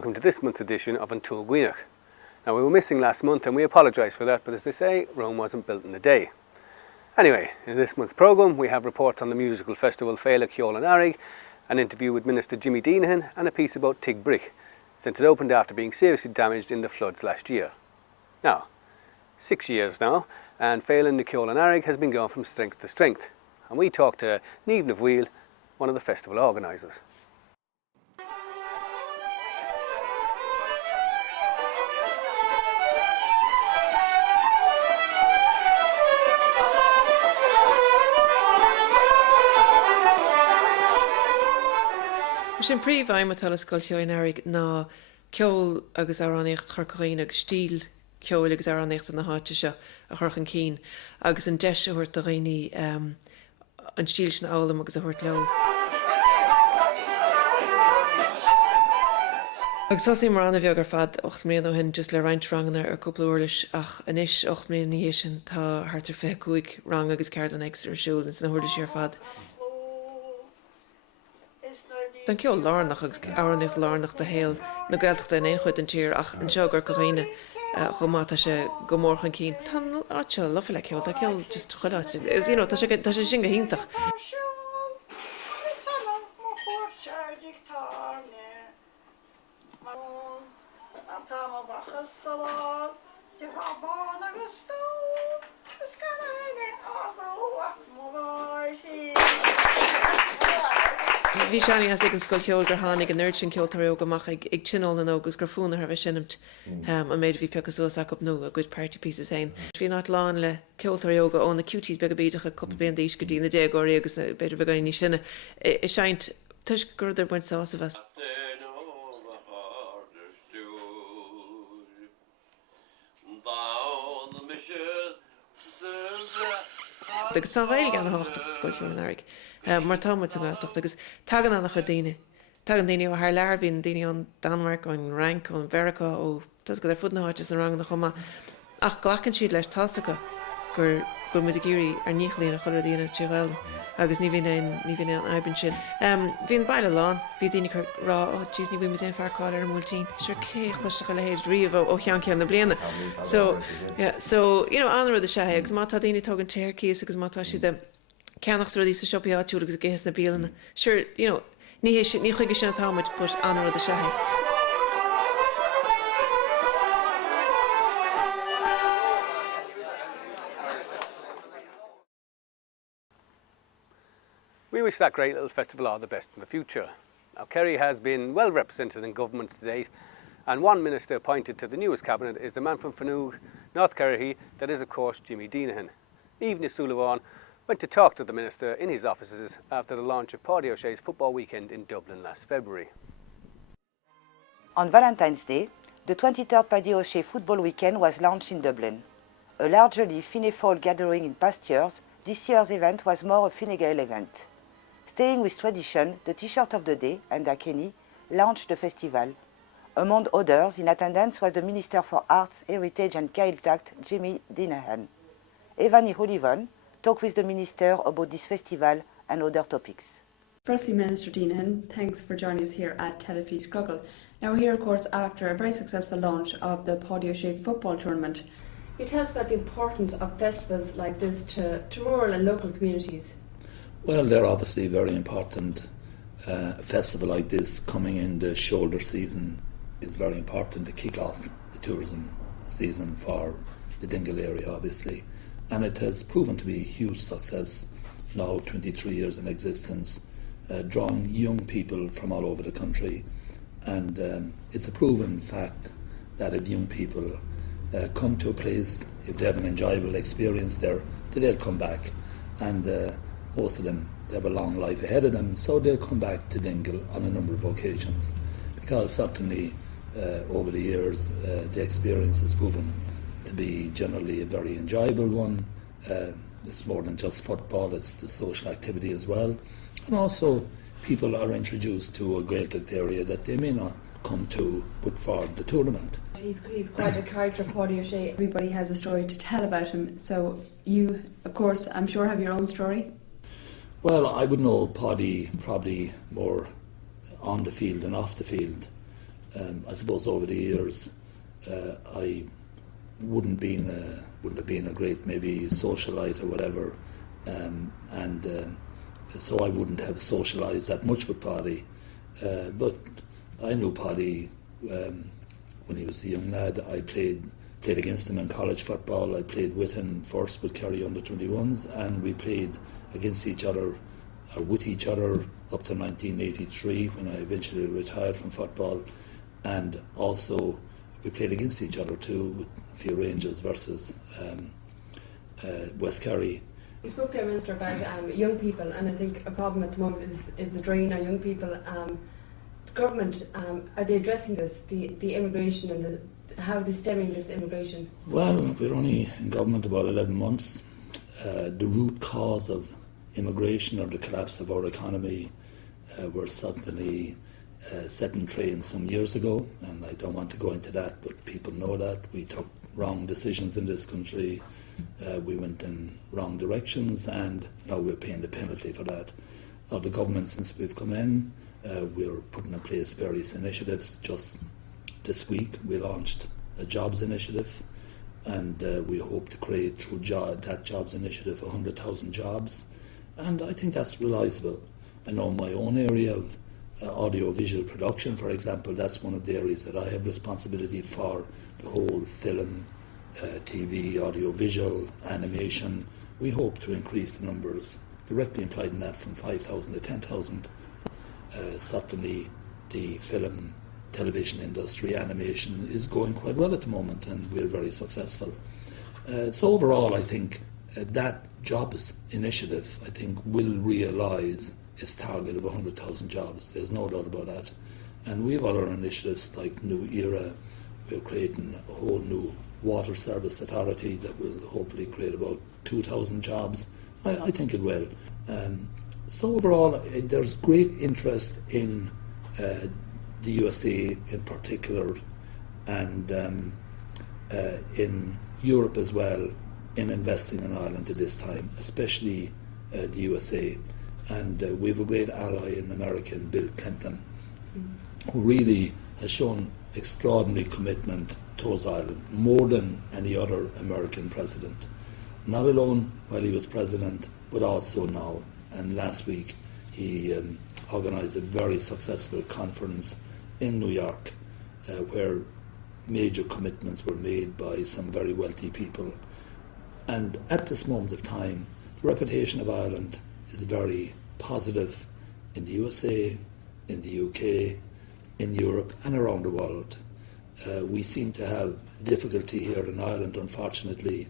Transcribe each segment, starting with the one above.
welcome to this month's edition of tSúil Dhuibhneach. Now, we were missing last month and we apologise for that, but as they say, Rome wasn't built in a day. Anyway, in this month's programme we have reports on the musical festival Scoil Cheoil in Earraigh, an interview with Minister Jimmy Deenihan and a piece about Tigh Bhric, since it opened after being seriously damaged in the floods last year. Now, 6 years now, and Scoil Cheoil in Earraigh has been going from strength to strength, and we talked to Novemeber, one of the festival organisers. Sin príomh atá Scoil Cheoil in Earraigh ná ceol agus aránaíocht chorcaín agus stíl ceol agus aránaíocht na háite seo a chorchan cín agus an deis a thuirt a réine an stíl sin álam agus a thuirt leo. Agus sosí mar anna bheag ar fad 8 mbliana ó hin just le roinnt rangan ar cúpla uirlis ach inis 8 mbliana níos sin tá thart ar 5 rang agus ceart an extra siúil na thuirlis ar fad. Dan ceol lárnach agus áraníocht lárnach de héal na Gaeltacht in éon chuid an tír ach an seo gur coghine chomá tá sé go mórchan cín. Tá áte lofa le ceol, tá ceol just chuiláte. Tá sé sin go híntach. Bhí seaní as ag an Scoil Cheoil gur tháinig an nerd sin ceoltar ógamach ag tinál na nógus gur fúnar a bheith sinnimt a méid bhí peachas osach up nó a good party pieces hain. Bhí ná lán le ceoltar óga ón na cuties beg a bíideach a couple bliana díos go dtí na déag óirí agus beidir bheith gaí ní sinne. I seint tuis gur idir buint sása bheith. Agus tá bhil gan háachtacht Scoil Cheoil in Earraigh. Mar támuid san Gaeltacht agus tagan annach a daine. Tagan daine ó thar lear bhíon daine ón Danmark ón Rank ón Mheireachá ó tas go le fud na háitis an rang na chuma. Ach ghlachann siad leis tásacha gur muid géirí ar níochlaíon a chuir daine tSúil agus ní bhíon an aibann sin. Bhíon baile lán, bhí daine chu rá ó tíos ní bhí muid an fearcáil ar an múltín. Seir cé chluisteach le héad riamh ó chean cean na bliana. So anra a sé agus má tá daine tugann téircíos agus má tá siad ceannacht ruí sa siopaí áitiúil agus a ggéas na bíalana. Sure, ní chuige sin atáid put anra a sé. We wish that great little festival all the best in the future. Now, Kerry has been well represented in government to date, and one minister appointed to the newest cabinet is the man from Fanoog, North Kerry, that is of course Jimmy Deenihan. Even tSúil Dhuibhneach went to talk to the minister in his offices after the launch of Páidí Ó Sé's football weekend in Dublin last February. On Valentine's Day, the 23rd Páidí Ó Sé football weekend was launched in Dublin. A largely Fine Gael gathering in past years, this year's event was more a Fine Gael event. Staying with tradition, the T-shirt of the day, Enda Kenny, launched the festival. Among others, in attendance was the Minister for Arts, Heritage and Gaeltacht Jimmy Deenihan. Evan O'Sullivan talked with the Minister about this festival and other topics. Firstly, Minister Deenihan, thanks for joining us here at Telefí Scrogall. Now we're here, of course, after a very successful launch of the Páidí Ó Sé football tournament. Can you tell us about the importance of festivals like this to rural and local communities? Well, they're obviously very important. A festival like this coming in the shoulder season is very important to kick off the tourism season for the Dingle area, obviously. And it has proven to be a huge success now, 23 years in existence, drawing young people from all over the country. And it's a proven fact that if young people come to a place, if they have an enjoyable experience there, they'll come back. And most of them, they have a long life ahead of them, so they'll come back to Dingle on a number of occasions, because certainly over the years the experience has proven to be generally a very enjoyable one. It's more than just football, it's the social activity as well, and also people are introduced to a Gaeltacht area that they may not come to but for the tournament. He's quite a character, Páidí Ó Sé. Everybody has a story to tell about him, so you, of course, I'm sure have your own story. Well, I would know Páidí probably more on the field than off the field, I suppose over the years I wouldn't have been a great maybe socialite or whatever, and so I wouldn't have socialised that much with Paddy. But I knew Paddy when he was a young lad. I played against him in college football. I played with him first with Kerry under-21s, and we played against each other, or with each other, up to 1983 when I eventually retired from football. And also we played against each other too, with Few Rangers versus West Kerry. You spoke there, Minister, about young people, and I think a problem at the moment is the drain on young people. The government, are they addressing this, the immigration, and how are they stemming this immigration? Well, we're only in government about 11 months. The root cause of immigration or the collapse of our economy were certainly set in train some years ago, and I don't want to go into that, but people know that. We took wrong decisions in this country. We went in wrong directions, and now we're paying the penalty for that. Now the government, since we've come in, we're putting in place various initiatives. Just this week we launched a jobs initiative, and we hope to create through that jobs initiative 100,000 jobs, and I think that's realisable. I know my own area of audio-visual production, for example, that's one of the areas that I have responsibility for, the whole film, TV, audio-visual, animation. We hope to increase the numbers directly implied in that from 5,000 to 10,000. Certainly the film, television industry, animation is going quite well at the moment, and we're very successful. So overall, I think that jobs initiative, I think, will realise its target of 100,000 jobs. There's no doubt about that. And we have other initiatives like New Era. We're creating a whole new water service authority that will hopefully create about 2,000 jobs. I think it will. So overall, there's great interest in the USA in particular, and in Europe as well, in investing in Ireland at this time, especially the USA. And we have a great ally in America, Bill Clinton, who really has shown extraordinary commitment towards Ireland, more than any other American president. Not alone while he was president, but also now. And last week he organised a very successful conference in New York where major commitments were made by some very wealthy people. And at this moment of time, the reputation of Ireland is very positive in the USA, in the UK, in Europe and around the world. We seem to have difficulty here in Ireland, unfortunately,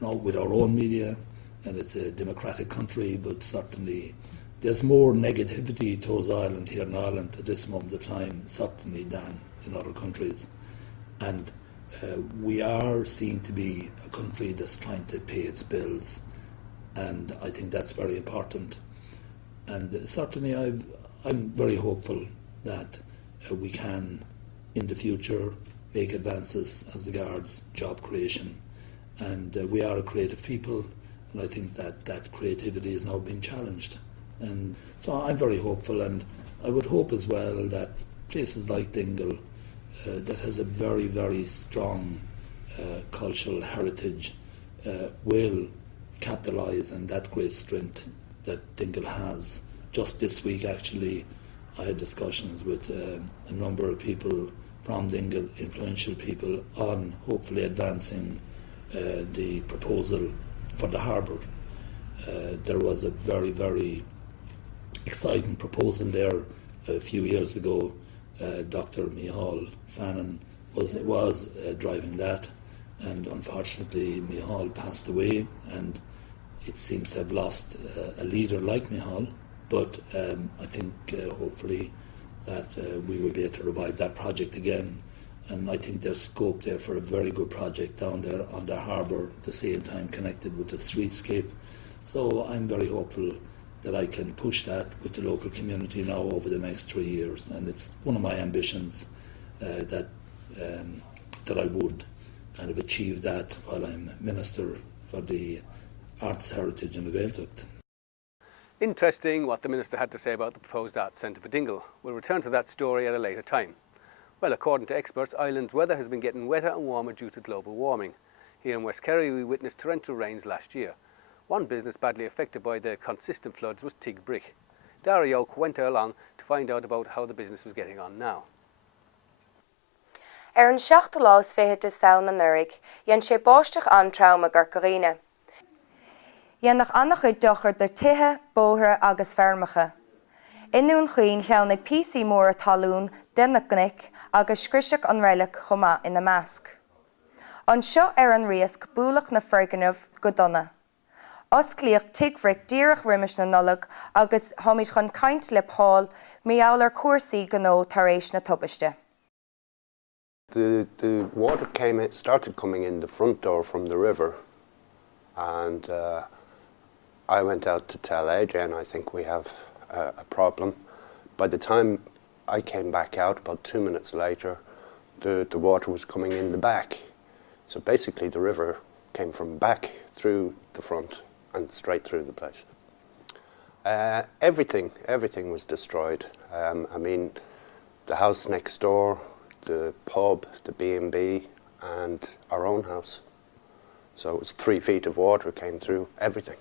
with our own media, and it's a democratic country, but certainly there's more negativity towards Ireland here in Ireland at this moment of time, certainly than in other countries. And we are seen to be a country that's trying to pay its bills, and I think that's very important. And certainly I'm very hopeful that we can, in the future, make advances as regards job creation. And we are a creative people, and I think that creativity is now being challenged. And so I'm very hopeful, and I would hope as well that places like Dingle, that has a very, very strong cultural heritage, will capitalise on that great strength that Dingle has. Just this week, actually, I had discussions with a number of people from Dingle, influential people, on hopefully advancing the proposal for the harbour. There was a very, very exciting proposal there a few years ago. Dr. Micheál Fannin was driving that, and unfortunately Micheál passed away, and it seems to have lost a leader like Micheál. But I think hopefully that we will be able to revive that project again, and I think there's scope there for a very good project down there on the harbour, at the same time connected with the streetscape. So I'm very hopeful that I can push that with the local community now over the next 3 years, and it's one of my ambitions that I would kind of achieve that while I'm Minister for the Arts Heritage in the Gaeltacht. Interesting what the Minister had to say about the proposed Arts Centre for Dingle. We'll return to that story at a later time. Well, according to experts, Ireland's weather has been getting wetter and warmer due to global warming. Here in West Kerry, we witnessed torrential rains last year. One business badly affected by the consistent floods was Tigh Bhric. Dara Oak went along to find out about how the business was getting on now. An 7 lás fiche saoin an Earraigh, dhéann sé báisteach an-trauma gur corinne. Dhéanach annach chuid dochar do tithe, bóthra agus fermacha. Inún chuoin cheannaigh PC mór a talún, denachnic agus scriseach an relic chuma ina measc. An seo an riasc búlach na ferganmh go donna. Os clíoch Tigh Bhric díreach rimis na nullag agus thoimid chun caint le Paul miálar cuasaí go nó tar éis na tubaiste. The water started coming in the front door from the river, and I went out to tell Adrian, I think we have a problem. By the time I came back out, about 2 minutes later, the water was coming in the back. So basically the river came from back through the front and straight through the place. Everything was destroyed. I mean, the house next door, the pub, the B&B, and our own house. So it was 3 feet of water came through everything.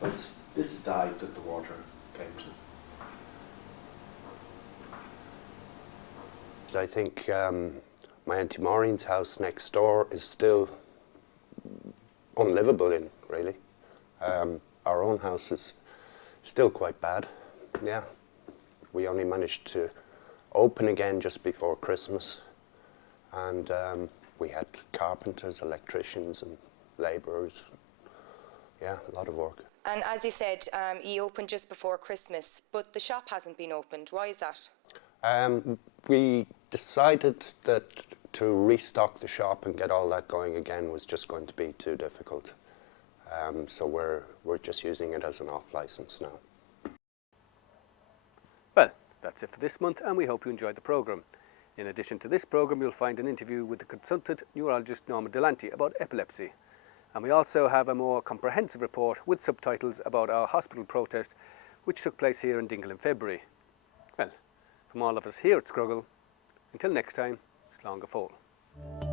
But this is the height that the water came to. I think my Auntie Maureen's house next door is still unlivable in, really. Our own house is still quite bad, yeah. We only managed to open again just before Christmas, and we had carpenters, electricians and labourers. Yeah, a lot of work. And as you said, you opened just before Christmas, but the shop hasn't been opened. Why is that? We decided that to restock the shop and get all that going again was just going to be too difficult. So we're just using it as an off licence now. Well, that's it for this month, and we hope you enjoyed the programme. In addition to this programme, you'll find an interview with the consultant neurologist Norma Delanty about epilepsy. And we also have a more comprehensive report with subtitles about our hospital protest, which took place here in Dingle in February. Well, from all of us here at Scrogall, until next time, slán go fóill.